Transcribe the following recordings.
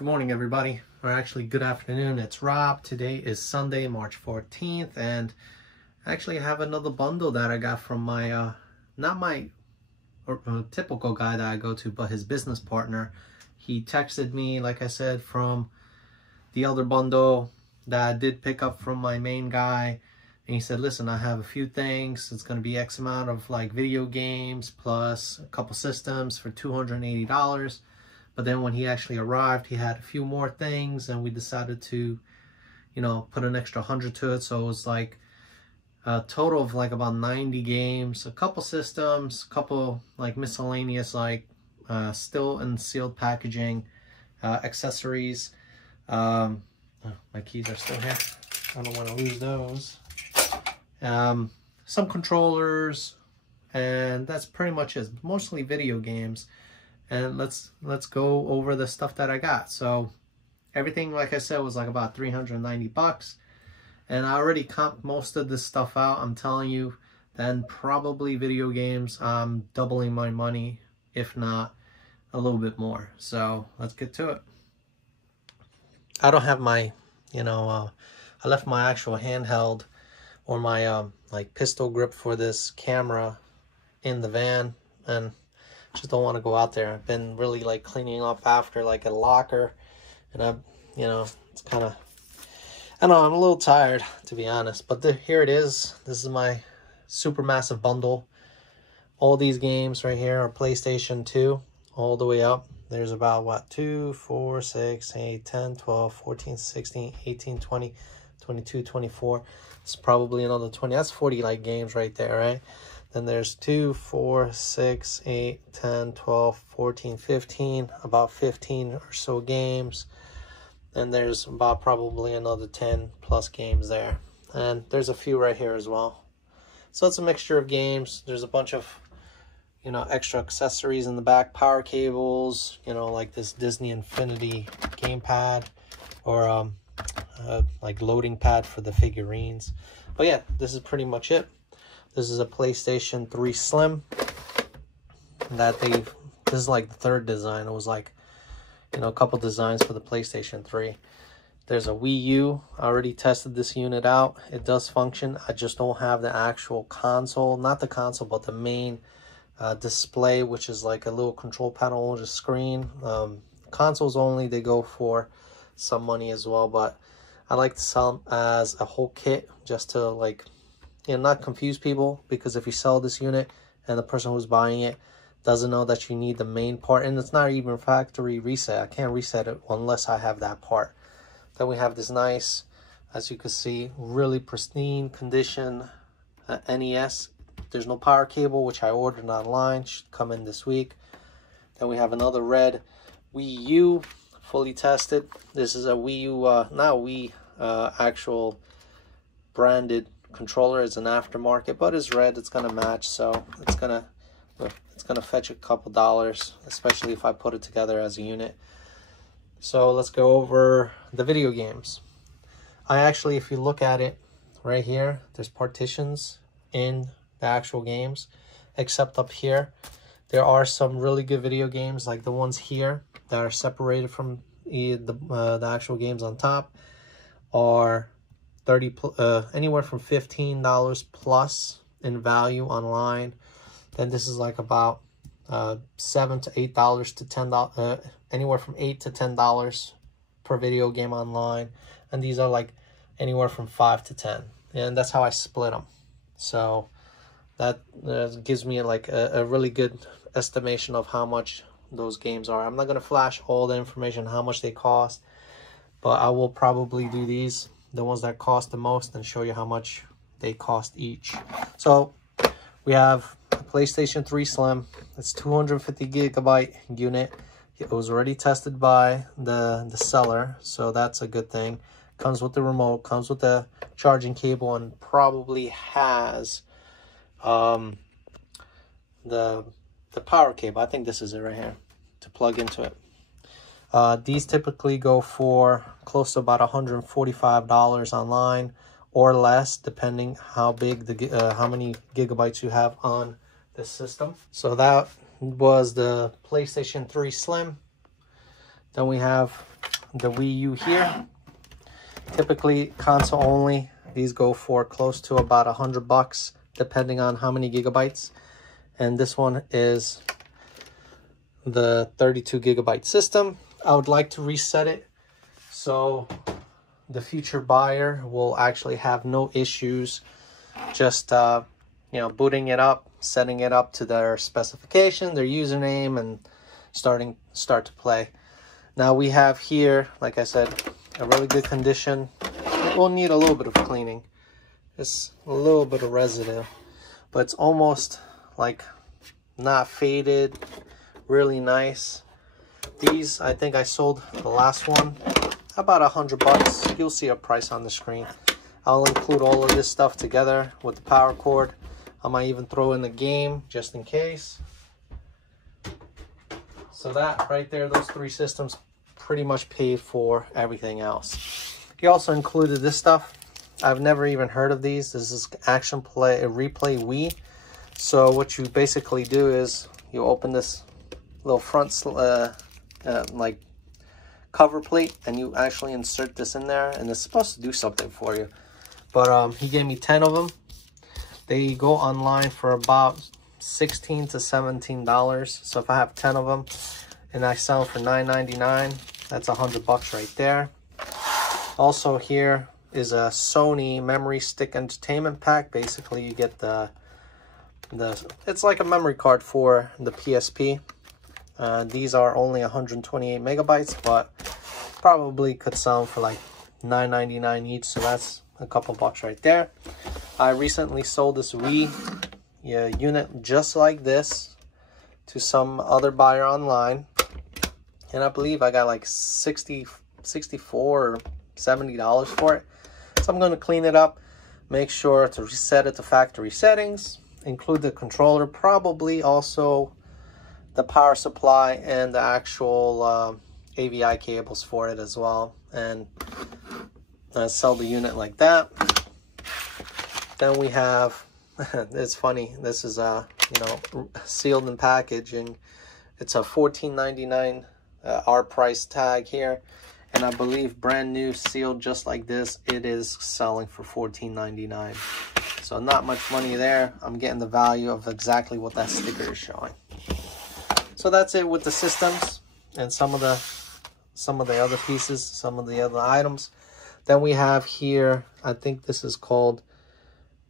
Good morning, everybody, or actually good afternoon. It's Rob. Today is Sunday, March 14th, and actually I have another bundle that I got from my not my typical guy that I go to, but his business partner. He texted me, like I said, from the other bundle that I did pick up from my main guy, and he said, listen, I have a few things. It's going to be X amount of like video games plus a couple systems for $280. But then when he actually arrived, he had a few more things, and we decided to, you know, put an extra 100 to it. So it was like a total of like about 90 games, a couple systems, a couple like miscellaneous, like still in sealed packaging, accessories. My keys are still here. I don't want to lose those. Some controllers, and that's pretty much it. Mostly video games. And let's go over the stuff that I got. So everything, like I said, was like about 390 bucks. And I already comped most of this stuff out. I'm telling you, then probably video games, I'm doubling my money, if not a little bit more. So let's get to it. I don't have my, I left my actual handheld or my like pistol grip for this camera in the van, and just don't want to go out there. I've been really like cleaning up after like a locker, and it's kind of, I don't know, I'm a little tired, to be honest, but here it is. This is my super massive bundle. All these games right here are PlayStation 2 all the way up. There's about what, 2, 4, 6, 8, 10, 12, 14, 16, 18, 20, 22, 24. It's probably another 20. That's 40 like games right there, right? Then there's 2, 4, 6, 8, 10, 12, 14, 15, about 15 or so games. And there's about probably another 10 plus games there. And there's a few right here as well. So it's a mixture of games. There's a bunch of, extra accessories in the back, power cables, like this Disney Infinity gamepad, or like loading pad for the figurines. But yeah, this is pretty much it. This is a PlayStation 3 Slim that this is like the third design. It was like, a couple designs for the PlayStation 3. There's a Wii U. I already tested this unit out. It does function. I just don't have the actual console, not the console, but the main display, which is like a little control panel on the screen. Consoles only, they go for some money as well, but I like to sell them as a whole kit just to like, not confuse people, because if you sell this unit and the person who's buying it doesn't know that you need the main part, and it's not even factory reset. I can't reset it unless I have that part. Then we have this nice, as you can see, really pristine condition NES. There's no power cable, which I ordered online, should come in this week. Then we have another red Wii U, fully tested. This is a Wii U, not Wii, actual branded controller. Is an aftermarket, but it's red. It's gonna match, so it's gonna fetch a couple dollars, especially if I put it together as a unit. So let's go over the video games. I actually, if you look at it right here, there's partitions in the actual games, except up here there are some really good video games, like the ones here that are separated from the actual games on top are anywhere from $15 plus in value online. Then this is like about $7 to $8 to $10, anywhere from $8 to $10 per video game online, and these are like anywhere from 5 to 10, and that's how I split them. So that gives me like a really good estimation of how much those games are. I'm not gonna flash all the information how much they cost, but I will probably do these, the ones that cost the most, and show you how much they cost each. So we have a PlayStation 3 Slim. It's 250 gigabyte unit. It was already tested by the seller, so that's a good thing. Comes with the remote, comes with the charging cable, and probably has the power cable. I think this is it right here to plug into it. These typically go for close to about $145 online or less, depending how big how many gigabytes you have on this system. So that was the PlayStation 3 Slim. Then we have the Wii U here. Typically console only. These go for close to about $100 depending on how many gigabytes. And this one is the 32 gigabyte system. I would like to reset it so the future buyer will actually have no issues just you know, booting it up, setting it up to their specification, their username, and start to play. Now we have here, like I said, a really good condition. It will need a little bit of cleaning. It's a little bit of residue, but it's almost like not faded, really nice. These, I think I sold the last one about $100. You'll see a price on the screen. I'll include all of this stuff together with the power cord. I might even throw in the game just in case. So that right there, those three systems pretty much paid for everything else. He also included this stuff. I've never even heard of these. This is Action Play Replay Wii. So what you basically do is you open this little front like cover plate, and you actually insert this in there, and it's supposed to do something for you. But he gave me 10 of them. They go online for about $16 to $17. So if I have 10 of them and I sell them for $9.99, that's $100 right there. Also here is a Sony memory stick entertainment pack. Basically you get the it's like a memory card for the PSP. These are only 128 megabytes, but probably could sell for like $9.99 each, so that's a couple bucks right there. I recently sold this Wii unit just like this to some other buyer online, and I believe I got like $64 or $70 for it. So I'm going to clean it up, make sure to reset it to factory settings, include the controller, probably also the power supply and the actual AVI cables for it as well, and sell the unit like that. Then we have, it's funny, this is you know, sealed in packaging. It's a $14.99 our price tag here, and I believe brand new sealed just like this, it is selling for $14.99. So not much money there. I'm getting the value of exactly what that sticker is showing. So that's it with the systems and some of the other pieces, some of the other items. Then we have here, I think this is called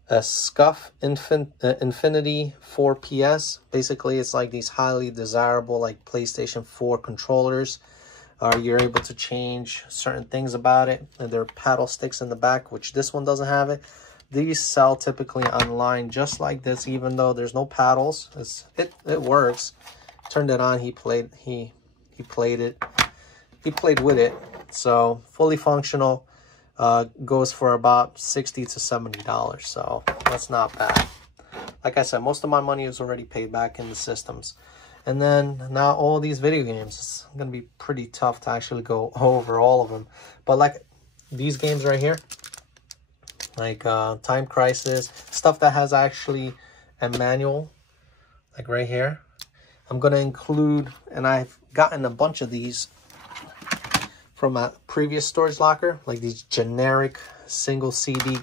a Scuf Infinity 4PS. Basically, it's like these highly desirable like PlayStation 4 controllers. You're able to change certain things about it, and there are paddle sticks in the back, which this one doesn't have it. These sell typically online just like this, even though there's no paddles. It works. Turned it on, he played with it. So fully functional. Goes for about $60 to $70, so that's not bad. Like I said, most of my money is already paid back in the systems. And then now all these video games, it's gonna be pretty tough to actually go over all of them. But like these games right here, like Time Crisis, stuff that has actually a manual, like right here, I'm gonna include, and I've gotten a bunch of these from a previous storage locker, like these generic single CD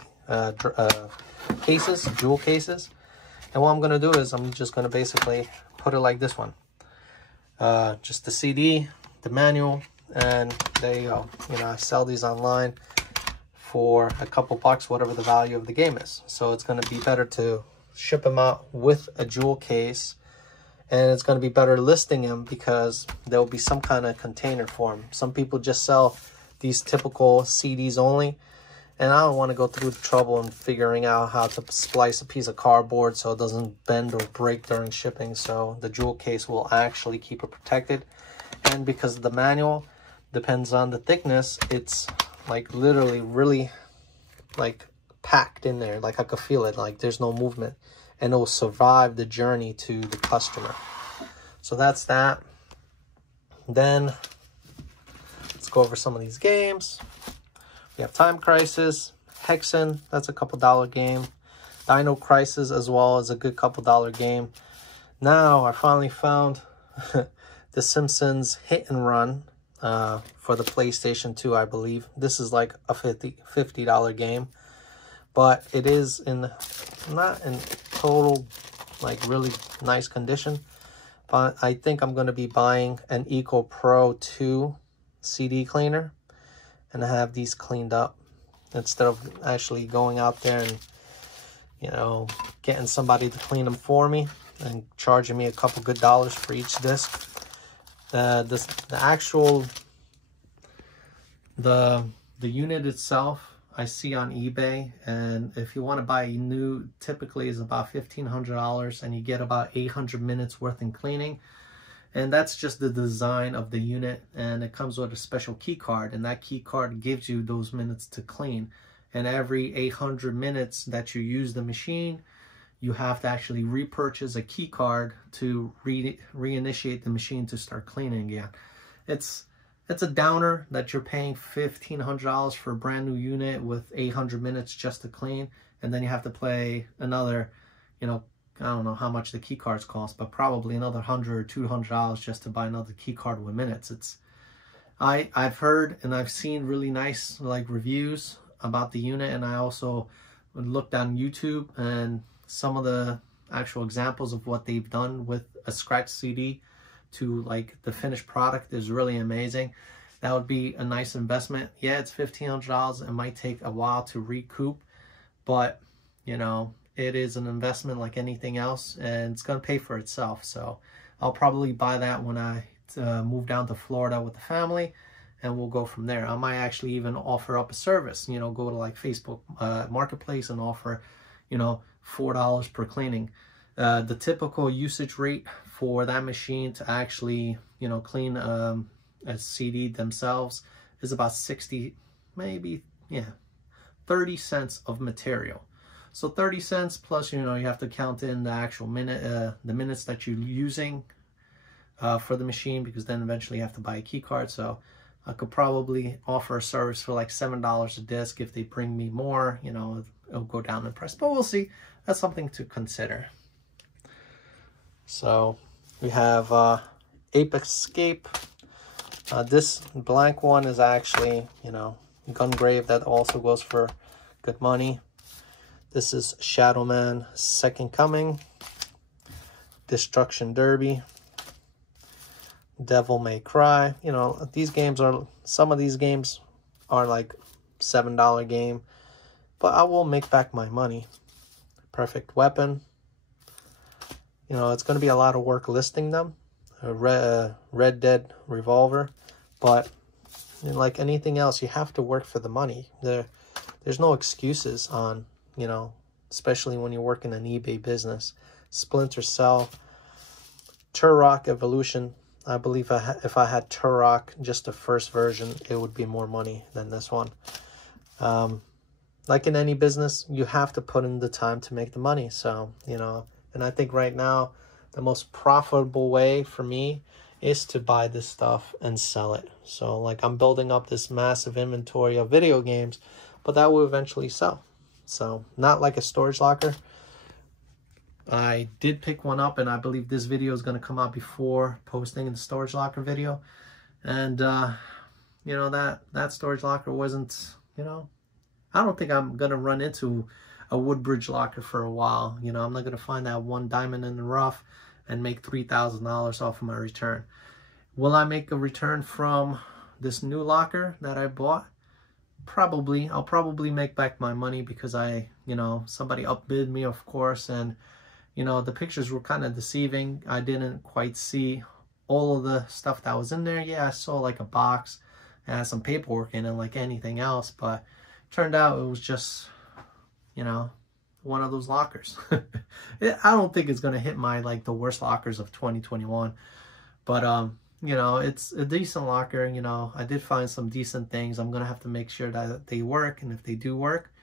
cases, jewel cases. And what I'm gonna do is I'm just gonna basically put it like this one. Just the CD, the manual, and there you go. You know, I sell these online for a couple bucks, whatever the value of the game is. So it's gonna be better to ship them out with a jewel case, and it's going to be better listing them because there will be some kind of container for them. Some people just sell these typical CDs only, and I don't want to go through the trouble in figuring out how to splice a piece of cardboard so it doesn't bend or break during shipping. So the jewel case will actually keep it protected. And because the manual depends on the thickness, it's like literally really like packed in there. Like I could feel it, like there's no movement. And it will survive the journey to the customer. So that's that. Then let's go over some of these games. We have Time Crisis, Hexen, that's a couple dollar game. Dino Crisis as well as a good couple dollar game. Now I finally found the Simpsons Hit and Run. for the PlayStation 2, I believe. This is like a $50 game, but it is not in total, like, really nice condition. But I think I'm going to be buying an Eco Pro 2 CD cleaner and have these cleaned up instead of actually going out there and, you know, getting somebody to clean them for me and charging me a couple good dollars for each disc. The unit itself I see on eBay, and if you want to buy a new, typically is about $1,500, and you get about 800 minutes worth in cleaning. And that's just the design of the unit, and it comes with a special key card, and that key card gives you those minutes to clean. And every 800 minutes that you use the machine, you have to actually repurchase a key card to reinitiate the machine to start cleaning again. It's a downer that you're paying $1,500 for a brand new unit with 800 minutes just to clean, and then you have to pay another, you know, I don't know how much the key cards cost, but probably another $100 or $200 just to buy another key card with minutes. I've heard and I've seen really nice like reviews about the unit, and I also looked on YouTube and some of the actual examples of what they've done with a scratch CD to like the finished product is really amazing. That would be a nice investment. Yeah, it's $1,500. It might take a while to recoup, but you know, it is an investment like anything else, and it's going to pay for itself. So I'll probably buy that when I move down to Florida with the family, and we'll go from there. I might actually even offer up a service, you know, go to like Facebook Marketplace and offer, you know, $4 per cleaning. The typical usage rate for that machine to actually, you know, clean a CD themselves is about 60, maybe, yeah, 30 cents of material. So 30 cents plus, you know, you have to count in the actual the minutes that you're using for the machine, because then eventually you have to buy a key card. So I could probably offer a service for like $7 a disc. If they bring me more, you know, it'll go down in price, but we'll see. That's something to consider. So we have Ape Escape. This blank one is actually, you know, Gungrave. That also goes for good money. This is Shadow Man Second Coming, Destruction Derby, Devil May Cry. You know, these games are, some of these games are like $7 game, but I will make back my money. Perfect Weapon. You know, it's going to be a lot of work listing them. Red Dead Revolver, but you know, like anything else, you have to work for the money. There's no excuses on, you know, especially when you work in an eBay business. Splinter Cell, Turok Evolution. I believe if I had Turok, just the first version, it would be more money than this one. Like in any business, you have to put in the time to make the money. So, you know, and I think right now, the most profitable way for me is to buy this stuff and sell it. So, like, I'm building up this massive inventory of video games, but that will eventually sell. So, not like a storage locker. I did pick one up, and I believe this video is going to come out before posting the storage locker video. And, you know, that storage locker wasn't, you know, I don't think I'm going to run into a Woodbridge locker for a while. You know, I'm not going to find that one diamond in the rough and make $3,000 off of my return. Will I make a return from this new locker that I bought? Probably. I'll probably make back my money because you know, somebody upbid me, of course, and, you know, the pictures were kind of deceiving. I didn't quite see all of the stuff that was in there. Yeah, I saw like a box and had some paperwork in it like anything else, but turned out it was just, you know, one of those lockers. I don't think it's going to hit my, like, the worst lockers of 2021. But, you know, it's a decent locker. You know, I did find some decent things. I'm going to have to make sure that they work. And if they do work,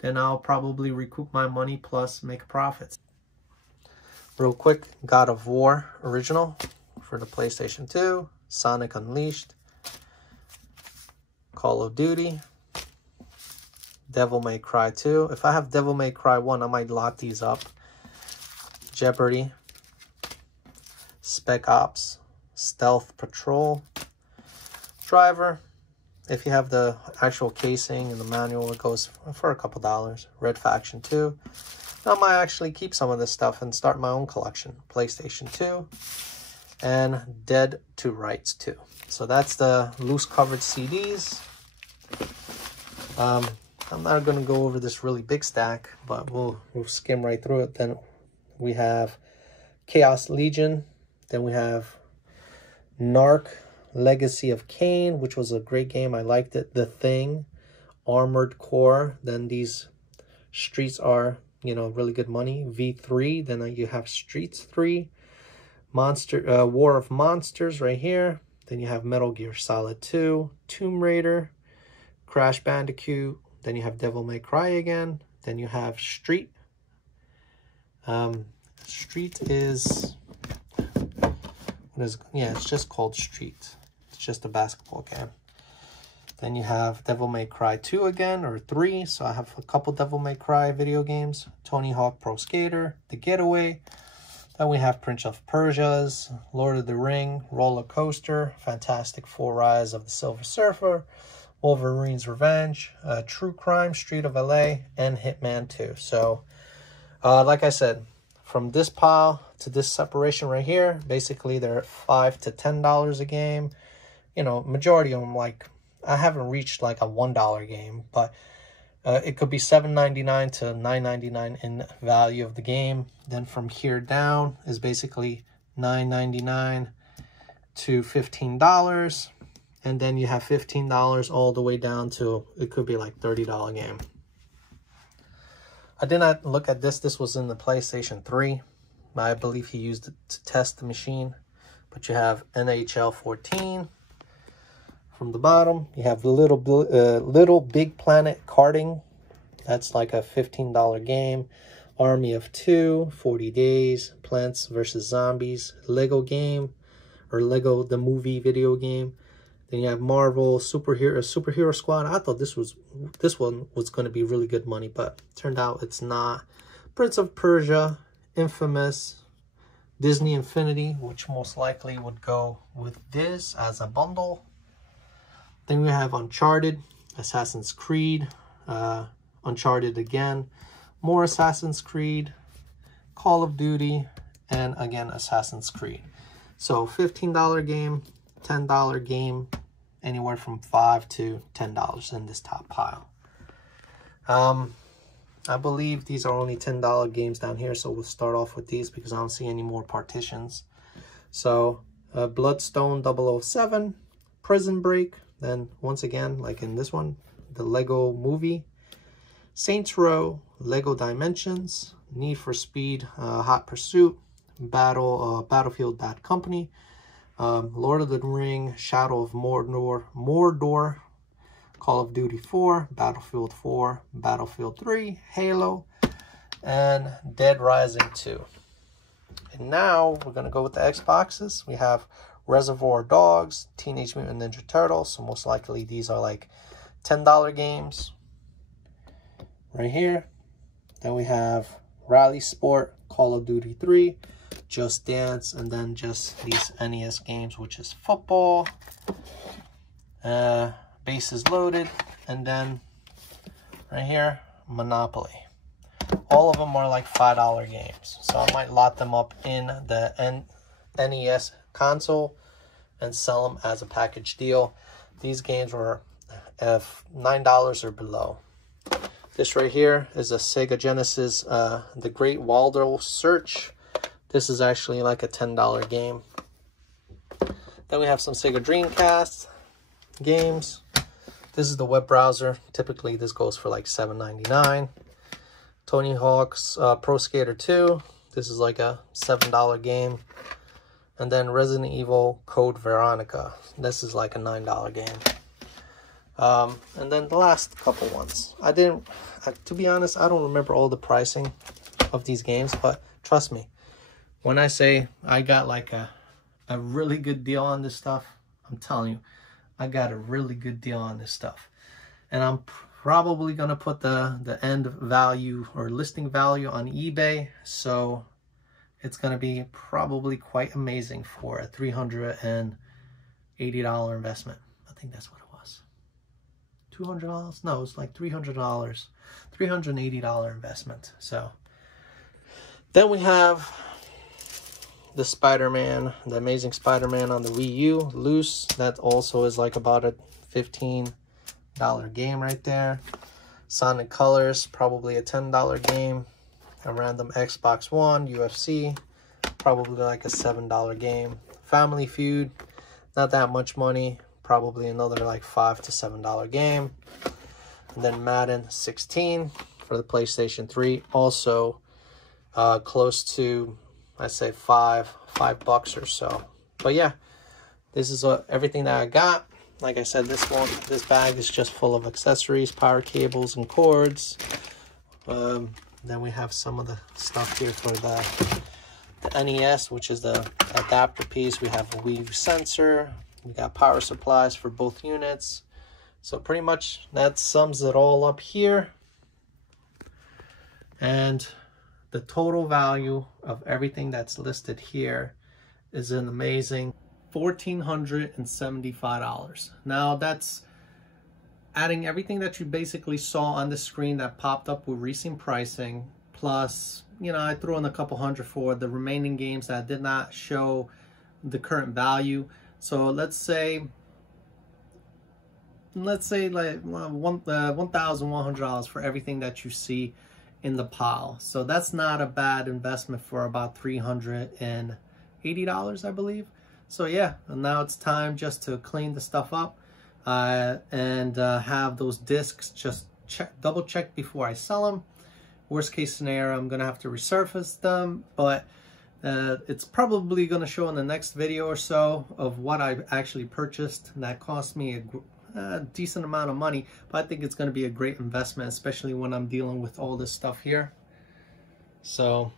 then I'll probably recoup my money plus make a profit. Real quick, God of War original for the PlayStation 2. Sonic Unleashed. Call of Duty. Devil May Cry 2. If I have Devil May Cry 1, I might lot these up. Jeopardy. Spec Ops. Stealth Patrol. driver. If you have the actual casing and the manual, it goes for a couple dollars. Red Faction 2. I might actually keep some of this stuff and start my own collection. PlayStation 2 and Dead to Rights 2. So that's the loose covered CDs. I'm not going to go over this really big stack, but we'll skim right through it. Then we have Chaos Legion. Then we have Narc Legacy of Kain, which was a great game. I liked it. The Thing, Armored Core. Then these Streets are, you know, really good money. V3. Then you have Streets 3. War of Monsters right here. Then you have Metal Gear Solid 2, Tomb Raider, Crash Bandicoot. Then you have Devil May Cry again. Then you have Street. Street is, it's just called Street. It's just a basketball game. Then you have Devil May Cry 2 again, or 3. So I have a couple Devil May Cry video games. Tony Hawk Pro Skater, The Getaway. Then we have Prince of Persia's, Lord of the Ring, Roller Coaster, Fantastic Four Rise of the Silver Surfer, Wolverine's Revenge, True Crime, Street of LA, and Hitman 2. So, like I said, from this pile to this separation right here, basically they're $5 to $10 a game. You know, majority of them, like, I haven't reached like a $1 game, but it could be $7.99 to $9.99 in value of the game. Then from here down is basically $9.99 to $15. And then you have $15 all the way down to, it could be like $30 game. I did not look at this. This was in the PlayStation 3. I believe he used it to test the machine. But you have NHL 14. From the bottom, you have Little Big Planet Karting. That's like a $15 game. Army of Two, 40 Days, Plants vs. Zombies, Lego game, or Lego the movie video game. Then you have Marvel Superhero Squad. I thought this one was going to be really good money, but turned out it's not. Prince of Persia, Infamous, Disney Infinity, which most likely would go with this as a bundle. Then we have Uncharted, Assassin's Creed, Uncharted again, more Assassin's Creed, Call of Duty, and again Assassin's Creed. So $15 game, $10 game, anywhere from $5 to $10 in this top pile. I believe these are only $10 games down here, so we'll start off with these because I don't see any more partitions. So Bloodstone 007, Prison Break, then once again, like in this one, the Lego Movie, Saints Row, Lego Dimensions, Need for Speed, Hot Pursuit, Battlefield Bad Company, Lord of the Ring, Shadow of Mordor, Call of Duty 4, Battlefield 4, Battlefield 3, Halo, and Dead Rising 2. And now we're going to go with the Xboxes. We have Reservoir Dogs, Teenage Mutant Ninja Turtles. So most likely these are like $10 games right here. Then we have Rally Sport, Call of Duty 3, Just Dance, and then just these NES games, which is football, Bases Loaded, and then right here, Monopoly. All of them are like $5 games. So I might lot them up in the NES console and sell them as a package deal. These games were $9 or below. This right here is a Sega Genesis, The Great Waldo Search. This is actually like a $10 game. Then we have some Sega Dreamcast games. This is the web browser. Typically this goes for like $7.99. Tony Hawk's Pro Skater 2. This is like a $7 game. And then Resident Evil Code Veronica. This is like a $9 game. And then the last couple ones. To be honest, I don't remember all the pricing of these games, but trust me, when I say I got like a really good deal on this stuff, I'm telling you, I got a really good deal on this stuff. And I'm probably going to put the end value or listing value on eBay. So it's going to be probably quite amazing for a $380 investment. I think that's what it was. $200? No, it was like $300. $380 investment. So then we have the Spider-Man, the Amazing Spider-Man on the Wii U, loose. That also is like about a $15 game right there. Sonic Colors, probably a $10 game. A random Xbox One, UFC, probably like a $7 game. Family Feud, not that much money, probably another like $5 to $7 game. And then Madden 16 for the PlayStation 3, also close to, I'd say $5 or so. But yeah, this is everything that I got. Like I said, this bag is just full of accessories, power cables, and cords. Then we have some of the stuff here for the NES, which is the adapter piece. We have a Wii U sensor. We got power supplies for both units. So pretty much that sums it all up here. And the total value of everything that's listed here is an amazing $1,475. Now that's adding everything that you basically saw on the screen that popped up with recent pricing, plus, you know, I threw in a couple hundred for the remaining games that did not show the current value. So let's say like $1,100 for everything that you see in the pile. So that's not a bad investment for about $380, I believe. So yeah, and now it's time just to clean the stuff up and have those discs just double check before I sell them. Worst case scenario, I'm gonna have to resurface them, but it's probably gonna show in the next video or so of what I actually purchased. And that cost me a decent amount of money, but I think it's gonna be a great investment, especially when I'm dealing with all this stuff here. So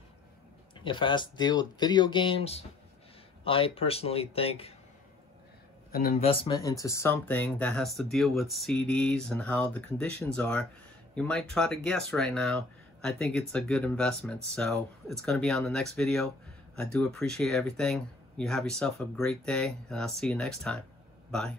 if I have to deal with video games, I personally think an investment into something that has to deal with CDs and how the conditions are, you might try to guess right now. I think it's a good investment. So it's going to be on the next video. I do appreciate everything. You have yourself a great day, and I'll see you next time. Bye.